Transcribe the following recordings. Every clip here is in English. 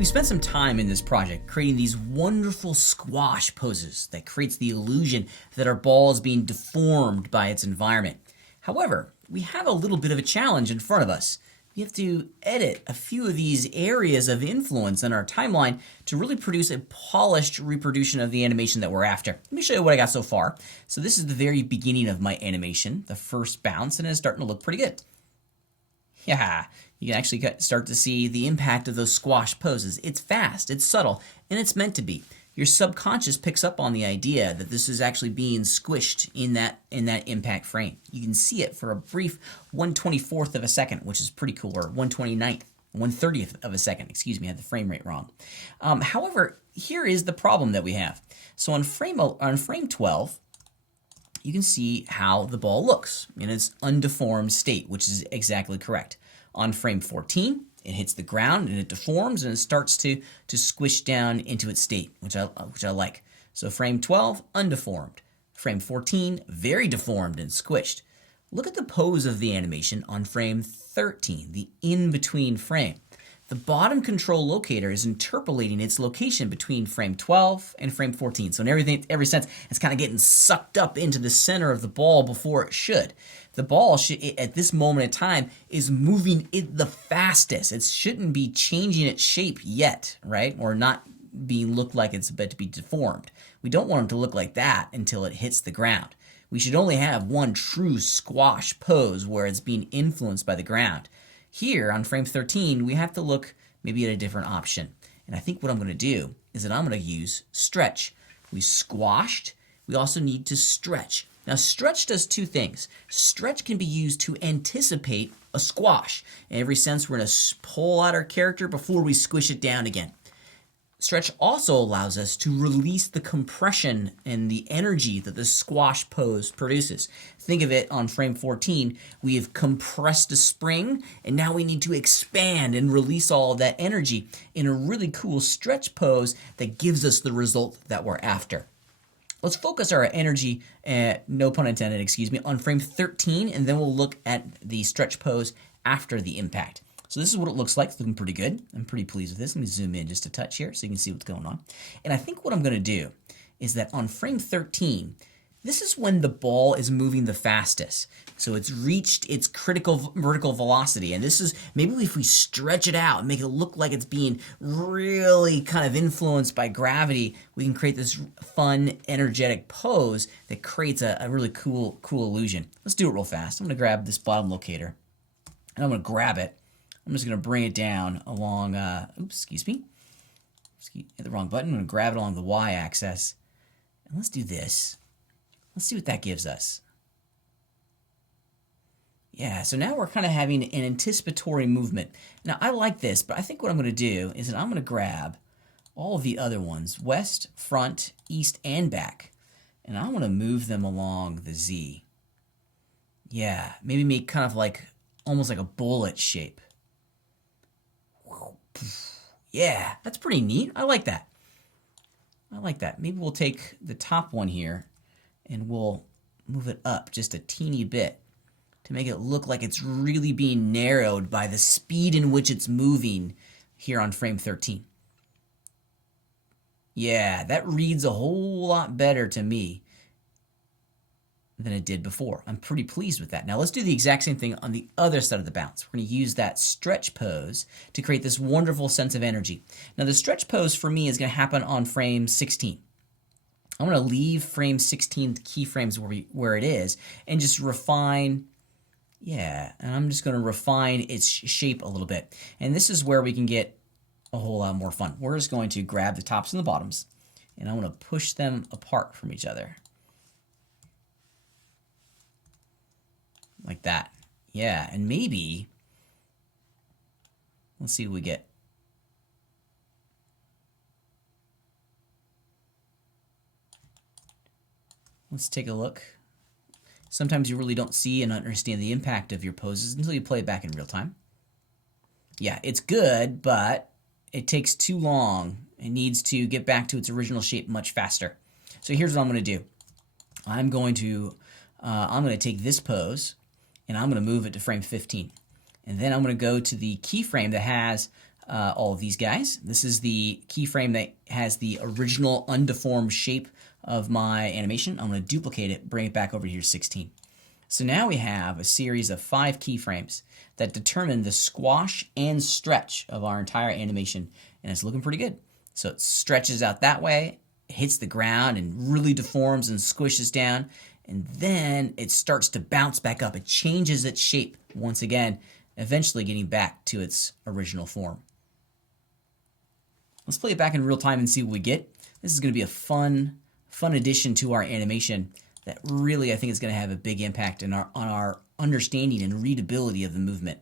We spent some time in this project creating these wonderful squash poses that creates the illusion that our ball is being deformed by its environment. However, we have a little bit of a challenge in front of us. We have to edit a few of these areas of influence in our timeline to really produce a polished reproduction of the animation that we're after. Let me show you what I got so far. So this is the very beginning of my animation, the first bounce, and it's starting to look pretty good. Yeah, you can actually start to see the impact of those squash poses. It's fast, it's subtle, and it's meant to be. Your subconscious picks up on the idea that this is actually being squished in that impact frame. You can see it for a brief 1/24th of a second, which is pretty cool, or 1/29th, 1/30th of a second. Excuse me, I had the frame rate wrong. However, here is the problem that we have. So on frame 12, you can see how the ball looks in its undeformed state, which is exactly correct. On frame 14, it hits the ground and it deforms and it starts to squish down into its state, which I like. So frame 12, undeformed. Frame 14, very deformed and squished. Look at the pose of the animation on frame 13, the in-between frame. The bottom control locator is interpolating its location between frame 12 and frame 14. So in every sense, it's kind of getting sucked up into the center of the ball before it should. The ball at this moment in time is moving the fastest. It shouldn't be changing its shape yet, right? Or not look like it's about to be deformed. We don't want it to look like that until it hits the ground. We should only have one true squash pose where it's being influenced by the ground. Here on frame 13, we have to look maybe at a different option. And I think what I'm going to do is that I'm going to use stretch. We squashed. We also need to stretch. Now, stretch does two things. Stretch can be used to anticipate a squash. In every sense, we're going to pull out our character before we squish it down again. Stretch also allows us to release the compression and the energy that the squash pose produces. Think of it on frame 14. We have compressed a spring, and now we need to expand and release all of that energy in a really cool stretch pose that gives us the result that we're after. Let's focus our energy, no pun intended, excuse me, on frame 13, and then we'll look at the stretch pose after the impact. So this is what it looks like. It's looking pretty good. I'm pretty pleased with this. Let me zoom in just a touch here so you can see what's going on. And I think what I'm going to do is that on frame 13, this is when the ball is moving the fastest. So it's reached its critical vertical velocity. And this is, maybe if we stretch it out and make it look like it's being really kind of influenced by gravity, we can create this fun, energetic pose that creates a really cool illusion. Let's do it real fast. I'm going to grab this bottom locator, and I'm going to grab it. I'm just going to bring it down along, excuse me. Hit the wrong button. I'm going to grab it along the y-axis. And let's do this. Let's see what that gives us. Yeah, so now we're kind of having an anticipatory movement. Now, I like this, but I think what I'm going to do is that I'm going to grab all of the other ones, west, front, east, and back, and I want to move them along the Z. Yeah, maybe make kind of like, almost like a bullet shape. Yeah, that's pretty neat. I like that. I like that. Maybe we'll take the top one here and we'll move it up just a teeny bit to make it look like it's really being narrowed by the speed in which it's moving here on frame 13. Yeah, that reads a whole lot better to me than it did before. I'm pretty pleased with that. Now let's do the exact same thing on the other side of the bounce. We're going to use that stretch pose to create this wonderful sense of energy. Now the stretch pose for me is going to happen on frame 16. I'm going to leave frame 16 keyframes where it is and just refine, yeah, and I'm just going to refine its shape a little bit. And this is where we can get a whole lot more fun. We're just going to grab the tops and the bottoms, and I'm going to push them apart from each other. Like that. Yeah, and maybe, let's see what we get. Let's take a look. Sometimes you really don't see and understand the impact of your poses until you play it back in real time. Yeah, it's good, but it takes too long. It needs to get back to its original shape much faster. So here's what I'm going to do. I'm going to take this pose, and I'm going to move it to frame 15. And then I'm going to go to the keyframe that has all of these guys. This is the keyframe that has the original undeformed shape of my animation. I'm going to duplicate it, bring it back over here to 16. So now we have a series of 5 keyframes that determine the squash and stretch of our entire animation, and it's looking pretty good. So it stretches out that way, hits the ground and really deforms and squishes down, and then it starts to bounce back up. It changes its shape once again, eventually getting back to its original form. Let's play it back in real time and see what we get. This is going to be a fun addition to our animation that really I think is going to have a big impact on our understanding and readability of the movement.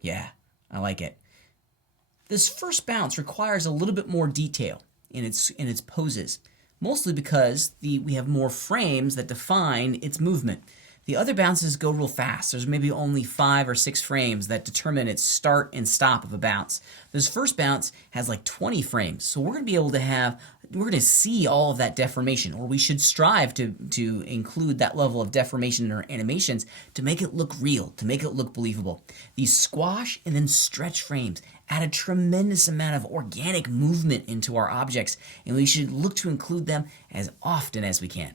Yeah, I like it. This first bounce requires a little bit more detail in its poses, mostly because we have more frames that define its movement. The other bounces go real fast. There's maybe only 5 or 6 frames that determine its start and stop of a bounce. This first bounce has like 20 frames, so we're going to be able to we're going to see all of that deformation, or we should strive to include that level of deformation in our animations to make it look real, to make it look believable. These squash and then stretch frames add a tremendous amount of organic movement into our objects, and we should look to include them as often as we can.